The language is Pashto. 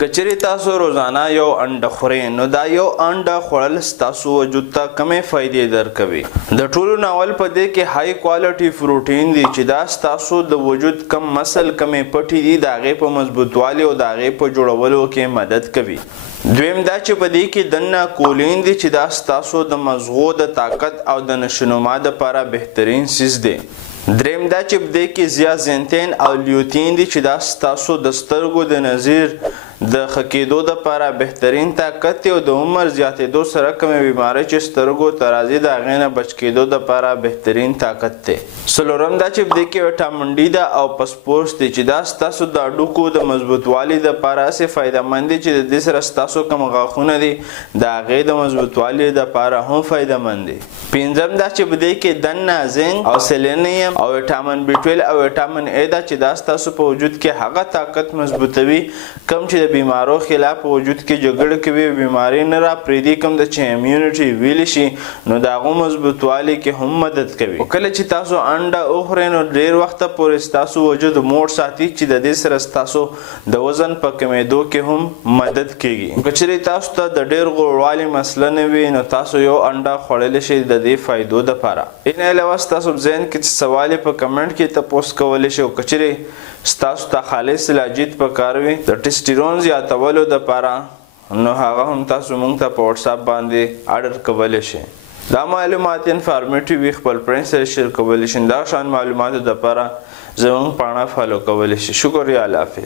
کچری تاسو روزانه یو انډه خورئ نو دا یو انډه خوړل ستاسو وجود ته کمې فایدې درکوي. د ټولو ناول په دې کې های کوالټي پروټین دی چې دا ستاسو د وجود کم مسل کمې پټې دي د هغې په مضبوطوالي او د هغې په جوړولو کې مدد کوي. دویم دا چې په دې کې دننه کولین دی چې دا ستاسو د مغزو د طاقت او د نشونما دپاره بهترین څیز دی. دریم دا چې په دې کې زیازینتین او لیوتین دي چې دا ستاسو د سترګو د نظیر د ښه کېدو دپاره بهترین طاقت دی او د عمر زیاتېدو سره کومې بیمارۍ چې سترګو ته راځي د هغې نه بچ کېدو دپاره بهترین طاقت دی. څلورم دا چې په دې کې ویټامین ډي ده او فسفورس دی چې دا ستاسو د هډوکو د مضبوطوالي دپاره هسې فایدهمند دی چې د دې سره ستاسو کوم غاښونه دي د هغې د مضبوطوالي دپاره هم فایدهمند دي. پنځم دا چې په دې کې دننه زنک او سیلینیم او ویټامین B12 او ویټامین A ده چې دا ستاسو په وجود کې هغه طاقت مضبوطوي کوم چې د بیمارو خلاف په وجود کې جګړه کوي بیماری نه راپرېږدي کوم د چې امیونټي ویلی شي نو د هغو مضبوطوالي کې هم مدد کوي. کله چې تاسو انډه وخورئ نو ډېر وخته پورې ستاسو وجود موړ ساتي چې د دې سره ستاسو د وزن په کمېدو کې هم مدد کیږي. که چېرې تاسو ته د ډېر غوړوالي مسله نه وي نو تاسو یو انډه خوړلی شئ د دې فایدو دپاره. دې نه علاوه ستاسو په ذهن کې څه سوال په کمنټ کې تپوس کولی شئ او که چېرې ستاسو ته خالص علاجیت پکار وي د ټیسټیرون زیاتولو دپاره نو هغه هم تاسو موږ ته په وټساپ باندې اډر کولی شئ. دا معلومات انفارمیټیو وي خپل فرینډ سره شیر کولی شئ. دا شان معلوماتو دپاره زموږ پاڼه فالو کولی شئ. شکریه، الله حافظ.